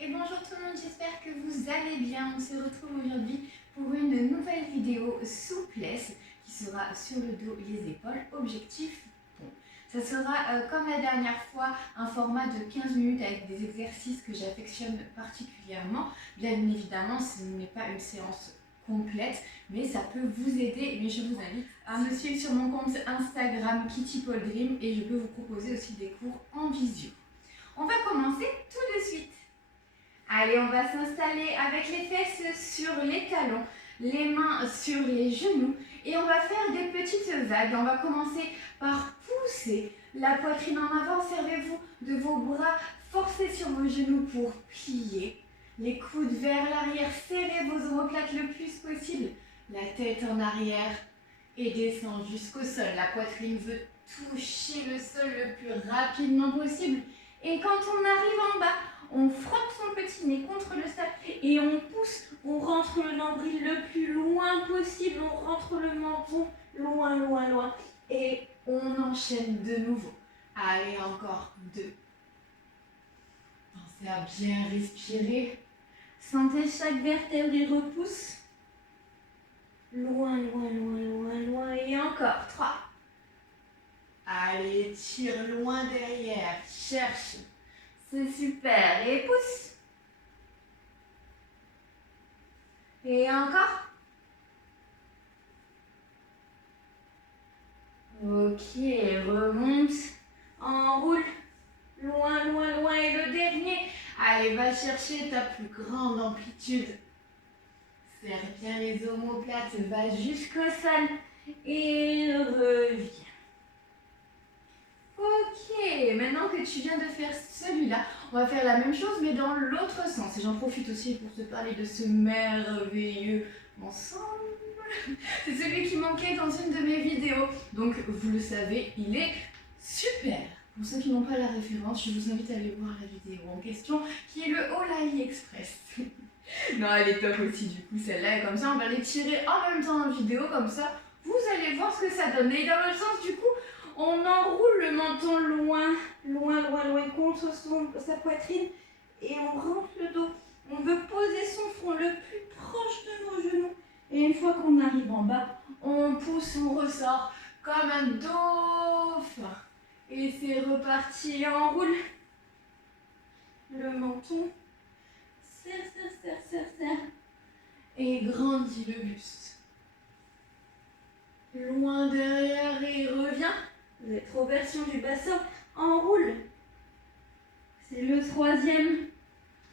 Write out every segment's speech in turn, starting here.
Et bonjour tout le monde, j'espère que vous allez bien. On se retrouve aujourd'hui pour une nouvelle vidéo souplesse qui sera sur le dos, les épaules, objectif pont. Ça sera comme la dernière fois un format de 15 minutes avec des exercices que j'affectionne particulièrement. Bien évidemment, ce n'est pas une séance complète, mais ça peut vous aider. Mais je vous invite à me suivre sur mon compte Instagram Kitty Paul Dream et je peux vous proposer aussi des cours en visio. On va commencer tout de suite. Allez, on va s'installer avec les fesses sur les talons, les mains sur les genoux et on va faire des petites vagues. On va commencer par pousser la poitrine en avant. Servez-vous de vos bras, forcez sur vos genoux pour plier. Les coudes vers l'arrière, serrez vos omoplates le plus possible. La tête en arrière et descend jusqu'au sol. La poitrine veut toucher le sol le plus rapidement possible. Et quand on arrive en bas, on frotte son petit nez contre le sol et on pousse, on rentre le nombril le plus loin possible, on rentre le menton loin, loin, loin. Et on enchaîne de nouveau. Allez, encore 2. Pensez à bien respirer. Sentez chaque vertèbre repousse. Loin, loin, loin, loin, loin. Et encore 3. Allez, tire loin derrière, cherche. C'est super. Et pousse. Et encore. Ok, remonte, enroule, loin, loin, loin. Et le dernier, allez, va chercher ta plus grande amplitude. Serre bien les omoplates, va jusqu'au sol et reviens. Ok, maintenant que tu viens de faire celui-là, on va faire la même chose mais dans l'autre sens. Et j'en profite aussi pour te parler de ce merveilleux ensemble. C'est celui qui manquait dans une de mes vidéos. Donc vous le savez, il est super. Pour ceux qui n'ont pas la référence, je vous invite à aller voir la vidéo en question qui est le All Express. Non, elle est top aussi du coup celle-là. Et comme ça, on va les tirer en même temps en vidéo. Comme ça, vous allez voir ce que ça donne. Et dans le sens du coup, on enroule le menton loin, loin, loin, loin contre sa poitrine et on rentre le dos. On veut poser son front le plus proche de nos genoux. Et une fois qu'on arrive en bas, on pousse, on ressort comme un dauphin. Et c'est reparti, enroule le menton. Serre, serre, serre, serre, serre. Et grandis le buste. Loin derrière et reviens. Rétroversion du bassin, enroule. C'est le 3e.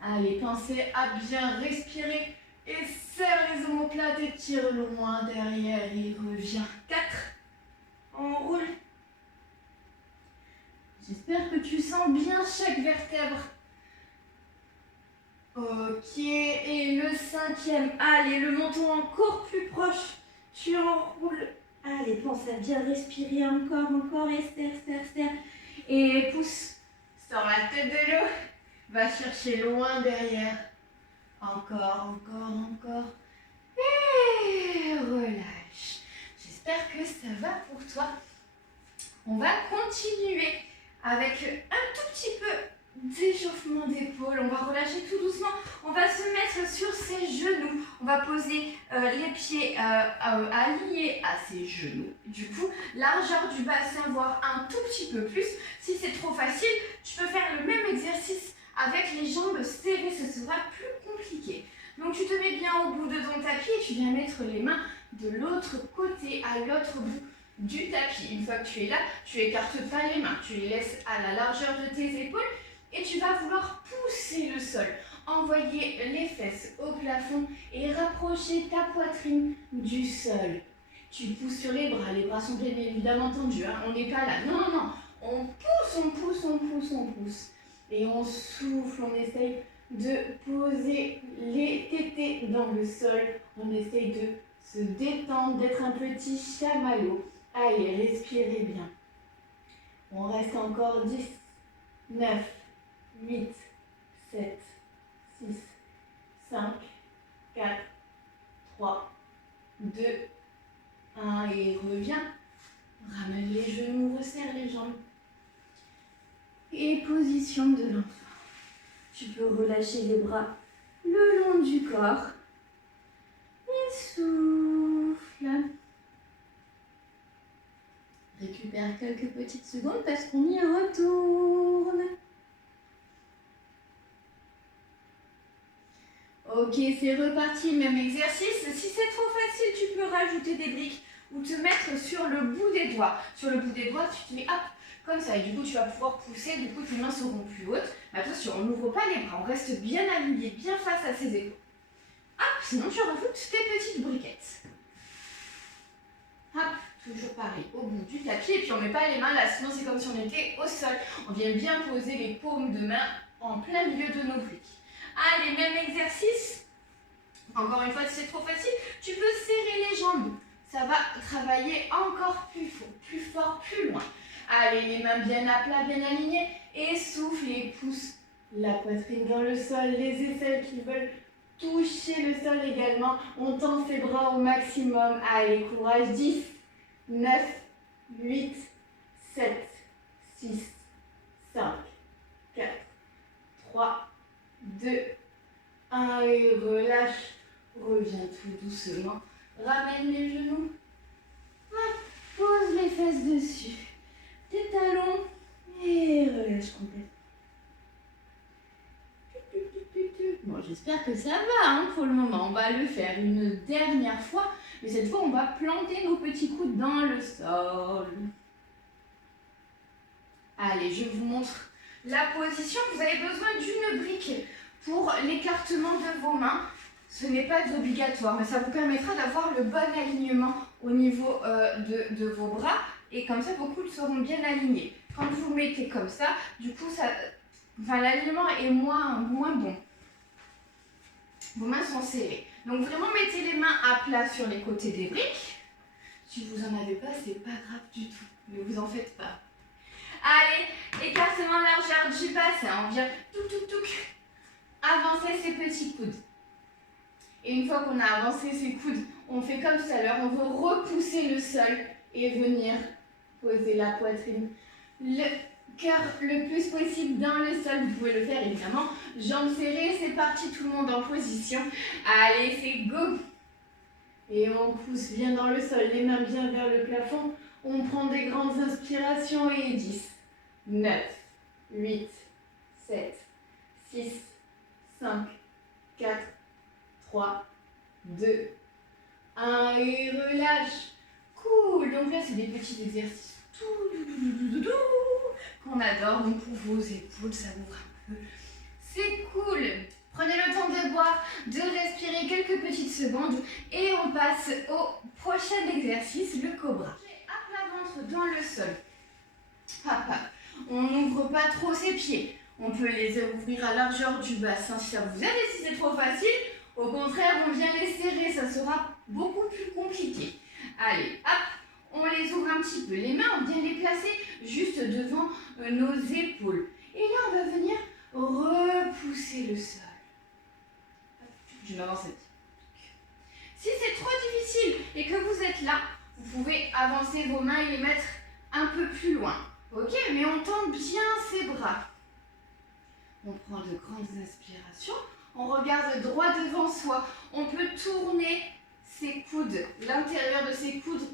Allez, pensez à bien respirer et serre les omoplates et tire loin derrière et reviens. 4. Enroule. J'espère que tu sens bien chaque vertèbre. Ok, et le 5e. Allez, le menton encore plus proche. Tu enroules. Allez, pense à bien respirer encore, et serre, serre, serre. Et pousse. Sors la tête de l'eau. Va chercher loin derrière. Encore. Et relâche. J'espère que ça va pour toi. On va continuer avec un tout petit peu d'échauffement d'épaule. On va relâcher tout doucement. On va se mettre sur ses genoux. On va poser les pieds alignés à ses genoux. Du coup, largeur du bassin, voire un tout petit peu plus. Si c'est trop facile, tu peux faire le même exercice avec les jambes serrées. Ce sera plus compliqué. Donc tu te mets bien au bout de ton tapis et tu viens mettre les mains de l'autre côté, à l'autre bout du tapis. Une fois que tu es là, tu écartes pas les mains, tu les laisses à la largeur de tes épaules et tu vas vouloir pousser le sol. Envoyer les fesses au plafond et rapprocher ta poitrine du sol. Tu pousses sur les bras sont bien évidemment tendus, hein. On n'est pas là. Non. On pousse. Et on souffle, on essaye de poser les tétés dans le sol. On essaye de se détendre, d'être un petit chamallow. Allez, respirez bien. On reste encore 10, 9, 8, 7, 6, 5, 4, 3, 2, 1 et reviens. Ramène les genoux, resserre les jambes. Et position de l'enfant. Tu peux relâcher les bras le long du corps. Et souffle. Récupère quelques petites secondes parce qu'on y retourne. Ok, c'est reparti, même exercice. Si c'est trop facile, tu peux rajouter des briques ou te mettre sur le bout des doigts. Sur le bout des doigts, tu te mets hop, comme ça. Et du coup, tu vas pouvoir pousser, du coup, tes mains seront plus hautes. Mais attention, on n'ouvre pas les bras, on reste bien aligné, bien face à ses épaules. Hop, sinon tu rajoutes tes petites briquettes. Hop, toujours pareil, au bout du tapis. Et puis on ne met pas les mains là, sinon c'est comme si on était au sol. On vient bien poser les paumes de main en plein milieu de nos briques. Allez, même exercice. Encore une fois, si c'est trop facile, tu peux serrer les jambes. Ça va travailler encore plus fort, plus loin. Allez, les mains bien à plat, bien alignées. Et souffle et pousse la poitrine dans le sol. Les aisselles qui veulent toucher le sol également. On tend ses bras au maximum. Allez, courage. 10, 9, 8, 7, 6, 5, 4, 3, 2, 1 et relâche. Reviens tout doucement. Ramène les genoux. Pose les fesses dessus. Tes talons. Et relâche complètement. Bon, j'espère que ça va hein, pour le moment. On va le faire une dernière fois. Mais cette fois, on va planter nos petits coudes dans le sol. Allez, je vous montre la position. Vous avez besoin d'une brique pour l'écartement de vos mains. Ce n'est pas obligatoire, mais ça vous permettra d'avoir le bon alignement au niveau de vos bras. Et comme ça, vos coudes seront bien alignés. Quand vous vous mettez comme ça, du coup, l'alignement est moins bon. Vos mains sont serrées. Donc vraiment, mettez les mains à plat sur les côtés des briques. Si vous n'en avez pas, c'est pas grave du tout. Ne vous en faites pas. Allez, écartement largeur du bassin. On vient avancer ses petits coudes. Et une fois qu'on a avancé ses coudes, on fait comme tout à l'heure. On veut repousser le sol et venir poser la poitrine. Le cœur le plus possible dans le sol. Vous pouvez le faire évidemment. Jambes serrées, c'est parti, tout le monde en position. Allez, c'est go. Et on pousse bien dans le sol, les mains bien vers le plafond. On prend des grandes inspirations et 10, 9, 8, 7, 6, 5, 4, 3, 2, 1 et relâche. Cool. Donc là, c'est des petits exercices qu'on adore. Donc pour vos épaules, ça ouvre un peu. C'est cool. Prenez le temps de boire, de respirer quelques petites secondes et on passe au prochain exercice, le cobra. À plat ventre dans le sol. Hop, hop. On n'ouvre pas trop ses pieds. On peut les ouvrir à largeur du bassin si ça vous aide. Et si c'est trop facile, au contraire, on vient les serrer. Ça sera beaucoup plus compliqué. Allez, hop, on les ouvre un petit peu. Les mains, on vient les placer juste devant nos épaules. Et là, on va venir repousser le sol. Je m'avance un petit peu. Si c'est trop difficile et que vous êtes là, vous pouvez avancer vos mains et les mettre un peu plus loin. Ok, mais on tend bien ses bras. On prend de grandes inspirations. On regarde droit devant soi. On peut tourner ses coudes, l'intérieur de ses coudes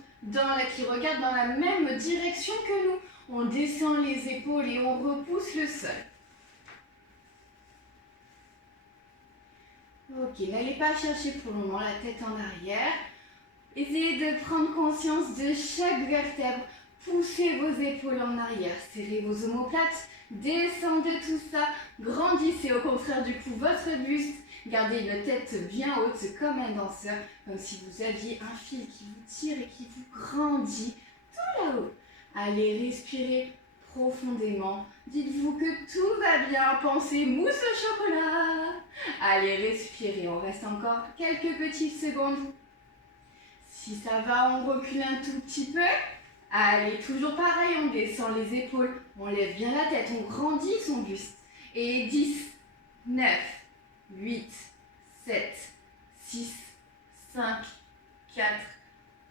qui regarde dans la même direction que nous. On descend les épaules et on repousse le sol. Ok, n'allez pas chercher pour le moment la tête en arrière. Essayez de prendre conscience de chaque vertèbre. Poussez vos épaules en arrière, serrez vos omoplates, descendez tout ça, grandissez au contraire du coup votre buste. Gardez une tête bien haute comme un danseur, comme si vous aviez un fil qui vous tire et qui vous grandit tout là-haut. Allez, respirez profondément. Dites-vous que tout va bien. Pensez mousse au chocolat. Allez, respirez. On reste encore quelques petites secondes. Si ça va, on recule un tout petit peu. Allez, toujours pareil, on descend les épaules. On lève bien la tête. On grandit son buste. Et 10, 9, 8, 7, 6, 5, 4,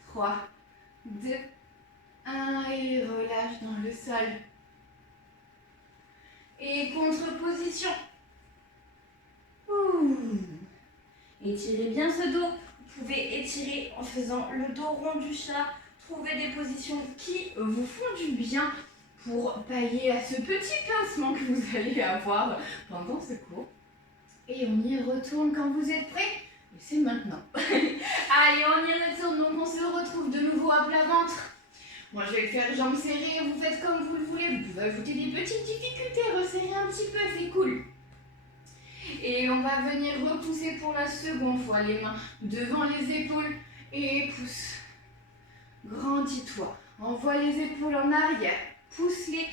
3, 2, 1 et relâche dans le sol. Et contre-position. Étirez bien ce dos. Vous pouvez étirer en faisant le dos rond du chat. Trouvez des positions qui vous font du bien pour pallier à ce petit pincement que vous allez avoir pendant ce cours. Et on y retourne quand vous êtes prêts. Et c'est maintenant. Allez, on y retourne. Donc on se retrouve de nouveau à plat ventre. Moi je vais le faire jambes serrées. Vous faites comme vous le voulez. Vous pouvez ajouter des petites difficultés. Resserrer un petit peu, c'est cool. Et on va venir repousser pour la seconde fois les mains devant les épaules et pousse. Grandis-toi. Envoie les épaules en arrière. Pousse les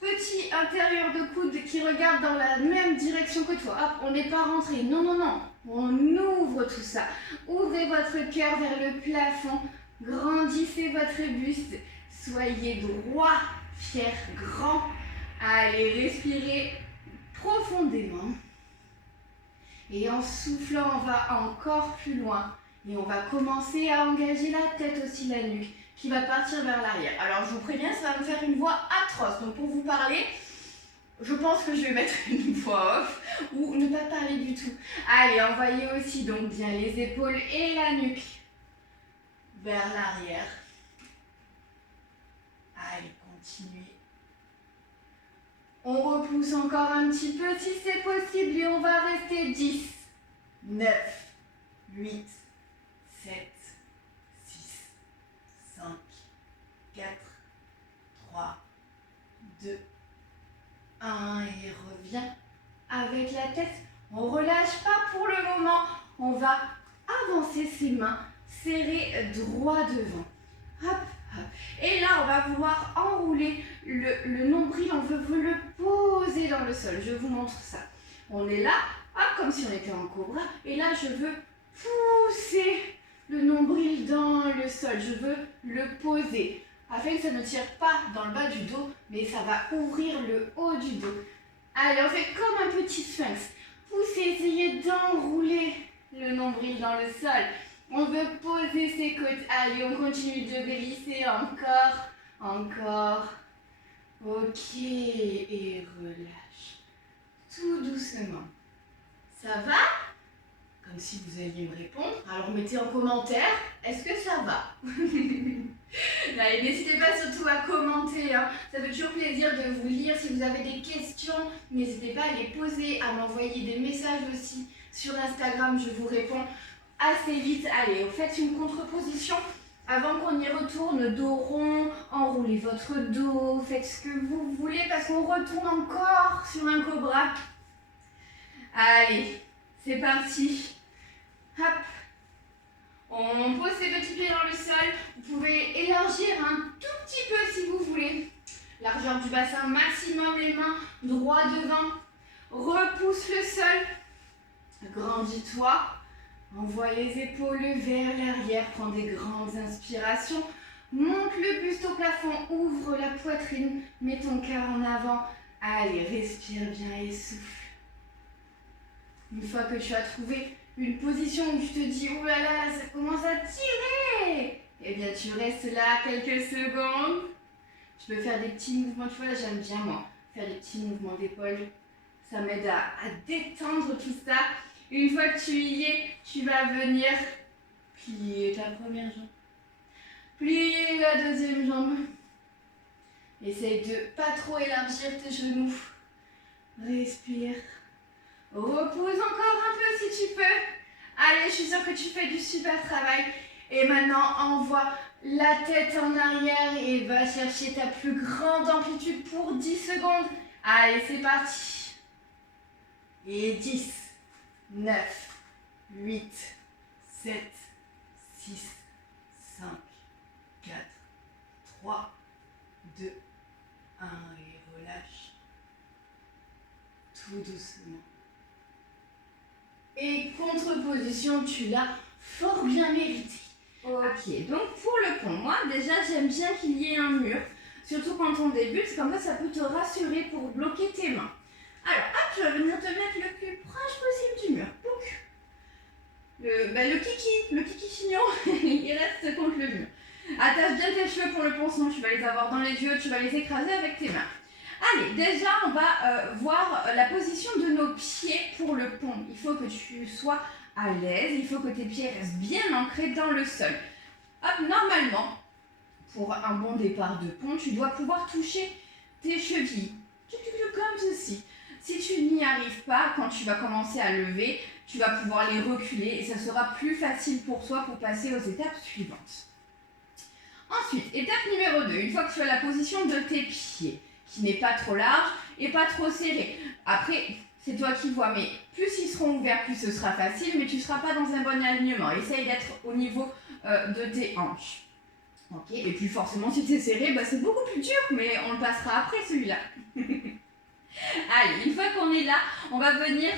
petits intérieurs de coude qui regardent dans la même direction que toi. Hop, on n'est pas rentré. Non, non, non. On ouvre tout ça. Ouvrez votre cœur vers le plafond. Grandissez votre buste. Soyez droit, fier, grand. Allez, respirez profondément. Et en soufflant, on va encore plus loin. Et on va commencer à engager la tête aussi, la nuque, qui va partir vers l'arrière. Alors, je vous préviens, ça va me faire une voix atroce. Donc, pour vous parler, je pense que je vais mettre une voix off ou ne pas parler du tout. Allez, envoyez aussi donc bien les épaules et la nuque vers l'arrière. Allez, continuez. On repousse encore un petit peu si c'est possible et on va rester 10, 9, 8, 7, 6, 5, 4, 3, 2, 1 et reviens avec la tête. On ne relâche pas pour le moment. On va avancer ses mains, serrer droit devant. Hop, hop. Et là, on va vouloir enrouler le nombril. On veut le poser dans le sol. Je vous montre ça. On est là, hop, comme si on était en cobra. Et là, je veux pousser le nombril dans le sol. Je veux le poser. Afin que ça ne tire pas dans le bas du dos, mais ça va ouvrir le haut du dos. Allez, on fait comme un petit sphinx. Poussez, essayez d'enrouler le nombril dans le sol. On veut poser ses côtes. Allez, on continue de glisser encore, encore. Ok, et relâche. Tout doucement. Ça va? Comme si vous alliez me répondre. Alors mettez en commentaire, est-ce que ça va? Allez, n'hésitez pas surtout à commenter, hein. Ça fait toujours plaisir de vous lire. Si vous avez des questions, n'hésitez pas à les poser, à m'envoyer des messages aussi sur Instagram, je vous réponds assez vite. Allez, faites une contre-position avant qu'on y retourne, dos rond, enroulez votre dos, faites ce que vous voulez parce qu'on retourne encore sur un cobra. Allez, c'est parti. Hop. On pose ses petits pieds dans le sol. Vous pouvez élargir un tout petit peu si vous voulez. Largeur du bassin maximum, les mains droit devant. Repousse le sol. Grandis-toi. Envoie les épaules vers l'arrière. Prends des grandes inspirations. Monte le buste au plafond. Ouvre la poitrine. Mets ton cœur en avant. Allez, respire bien et souffle. Une fois que tu as trouvé une position où tu te dis « Ouh là là, ça commence à tirer !» Eh bien, tu restes là quelques secondes. Tu peux faire des petits mouvements. Tu vois, là, j'aime bien, moi, faire des petits mouvements d'épaule. Ça m'aide à détendre tout ça. Une fois que tu y es, tu vas venir plier ta première jambe. Plier la deuxième jambe. Essaye de pas trop élargir tes genoux. Respire. Repose encore un peu si tu peux. Allez, je suis sûre que tu fais du super travail. Et maintenant, envoie la tête en arrière et va chercher ta plus grande amplitude pour 10 secondes. Allez, c'est parti. Et 10, 9, 8, 7, 6, 5, 4, 3, 2, 1 et relâche. Tout doucement. Et contre-position, tu l'as fort bien mérité. Ok, donc pour le pont, moi déjà j'aime bien qu'il y ait un mur, surtout quand on débute, comme ça peut te rassurer pour bloquer tes mains. Alors hop, tu vas venir te mettre le plus proche possible du mur. Donc, le kiki chignon, il reste contre le mur. Attache bien tes cheveux pour le pont, sinon tu vas les avoir dans les yeux, tu vas les écraser avec tes mains. Allez, déjà, on va voir la position de nos pieds pour le pont. Il faut que tu sois à l'aise, il faut que tes pieds restent bien ancrés dans le sol. Hop, normalement, pour un bon départ de pont, tu dois pouvoir toucher tes chevilles, comme ceci. Si tu n'y arrives pas, quand tu vas commencer à lever, tu vas pouvoir les reculer et ça sera plus facile pour toi pour passer aux étapes suivantes. Ensuite, étape numéro 2, une fois que tu as la position de tes pieds, qui n'est pas trop large et pas trop serré. Après, c'est toi qui vois, mais plus ils seront ouverts, plus ce sera facile, mais tu ne seras pas dans un bon alignement. Essaye d'être au niveau de tes hanches. Ok, et puis forcément, si tu es serré, bah, c'est beaucoup plus dur, mais on le passera après celui-là. Allez, une fois qu'on est là, on va venir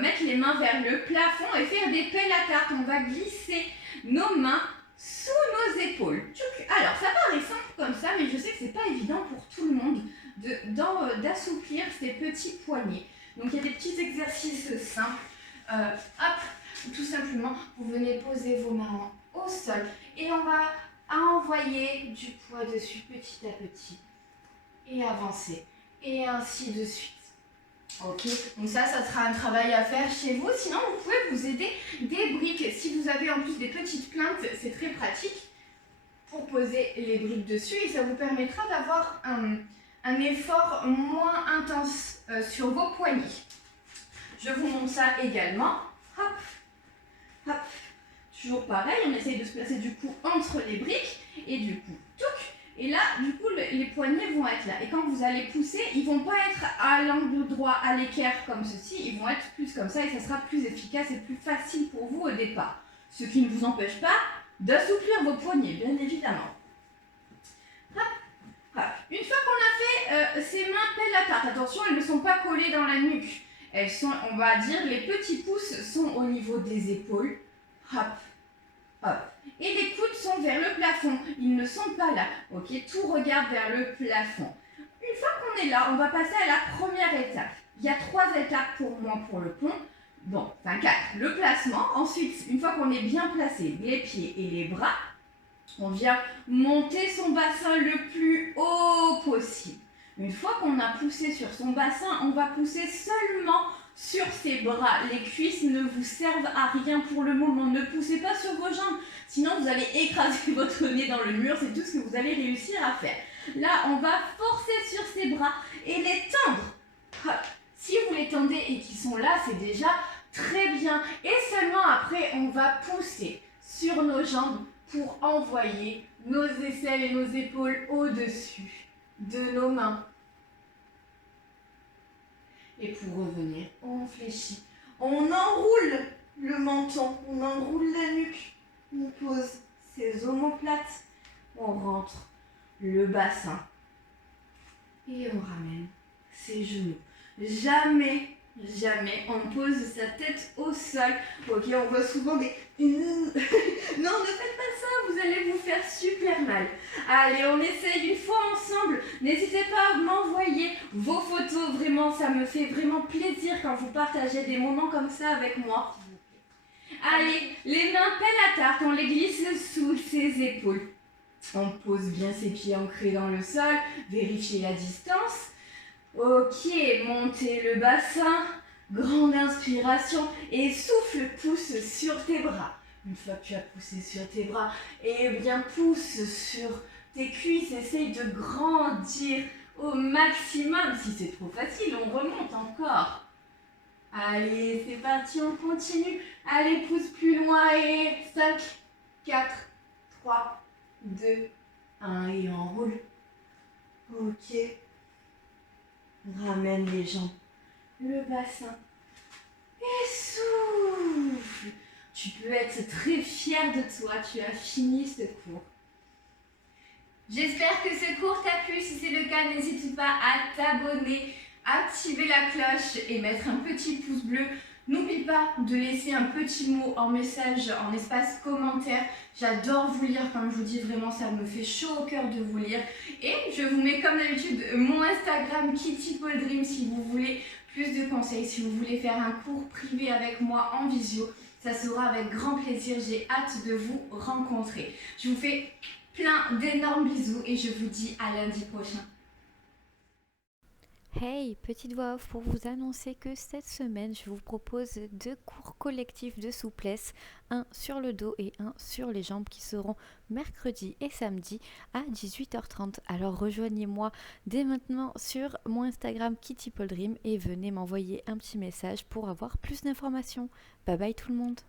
mettre les mains vers le plafond et faire des pelles à tarte. On va glisser nos mains sous nos épaules. Alors, ça paraît simple comme ça, mais je sais que c'est pas évident pour tout le monde d'assouplir ces petits poignets. Donc, il y a des petits exercices simples. Hop, tout simplement, vous venez poser vos mains au sol et on va envoyer du poids dessus petit à petit et avancer. Et ainsi de suite. Ok, donc ça sera un travail à faire chez vous. Sinon, vous pouvez vous aider des briques. Si vous avez en plus des petites plaintes, c'est très pratique pour poser les briques dessus et ça vous permettra d'avoir un effort moins intense sur vos poignets. Je vous montre ça également. Hop, hop. Toujours pareil, on essaye de se placer du coup entre les briques et du coup, touc. Et là, du coup, les poignets vont être là. Et quand vous allez pousser, ils ne vont pas être à l'angle droit, à l'équerre comme ceci. Ils vont être plus comme ça et ça sera plus efficace et plus facile pour vous au départ. Ce qui ne vous empêche pas d'assouplir vos poignets, bien évidemment. Hop, hop. Une fois qu'on a fait ces mains pelles à tarte, attention, elles ne sont pas collées dans la nuque. Elles sont, on va dire, les petits pouces sont au niveau des épaules. Hop, hop. Et les coudes sont vers le plafond, ils ne sont pas là. Ok, tout regarde vers le plafond. Une fois qu'on est là, on va passer à la première étape. Il y a 3 étapes pour moi pour le pont. Bon, enfin 4. Le placement. Ensuite, une fois qu'on est bien placé, les pieds et les bras, on vient monter son bassin le plus haut possible. Une fois qu'on a poussé sur son bassin, on va pousser seulement sur ses bras. Les cuisses ne vous servent à rien pour le moment. Ne poussez pas sur vos jambes, sinon vous allez écraser votre nez dans le mur. C'est tout ce que vous allez réussir à faire. Là, on va forcer sur ses bras et les tendre. Si vous les tendez et qu'ils sont là, c'est déjà très bien. Et seulement après, on va pousser sur nos jambes pour envoyer nos aisselles et nos épaules au-dessus de nos mains. Et pour revenir, on fléchit. On enroule le menton, on enroule la nuque. On pose ses omoplates. On rentre le bassin. Et on ramène ses genoux. Jamais, jamais on pose sa tête au sol. Ok, on voit souvent des... Non, ne faites pas ça, vous allez vous faire super mal. Allez, on essaye une fois ensemble. N'hésitez pas à m'envoyer vos photos. Vraiment, ça me fait vraiment plaisir quand vous partagez des moments comme ça avec moi. Allez, les mains pelles à tarte, on les glisse sous ses épaules. On pose bien ses pieds ancrés dans le sol. Vérifiez la distance. Ok, montez le bassin. Grande inspiration et souffle, pousse sur tes bras. Une fois que tu as poussé sur tes bras, et bien pousse sur tes cuisses, essaye de grandir au maximum. Si c'est trop facile, on remonte encore. Allez, c'est parti, on continue. Allez, pousse plus loin et 5, 4, 3, 2, 1 et on roule. Ok. Ramène les jambes. Le bassin et souffle. Tu peux être très fier de toi, tu as fini ce cours. J'espère que ce cours t'a plu. Si c'est le cas, n'hésite pas à t'abonner, activer la cloche et mettre un petit pouce bleu. N'oublie pas de laisser un petit mot en message, en espace commentaire. J'adore vous lire, comme je vous dis, vraiment ça me fait chaud au cœur de vous lire. Et je vous mets comme d'habitude mon Instagram Kitty Paul Dream si vous voulez plus de conseils, si vous voulez faire un cours privé avec moi en visio. Ça sera avec grand plaisir, j'ai hâte de vous rencontrer. Je vous fais plein d'énormes bisous et je vous dis à lundi prochain. Hey, petite voix off pour vous annoncer que cette semaine, je vous propose deux cours collectifs de souplesse, un sur le dos et un sur les jambes qui seront mercredi et samedi à 18h30. Alors rejoignez-moi dès maintenant sur mon Instagram Kitty Paul Dream et venez m'envoyer un petit message pour avoir plus d'informations. Bye bye tout le monde.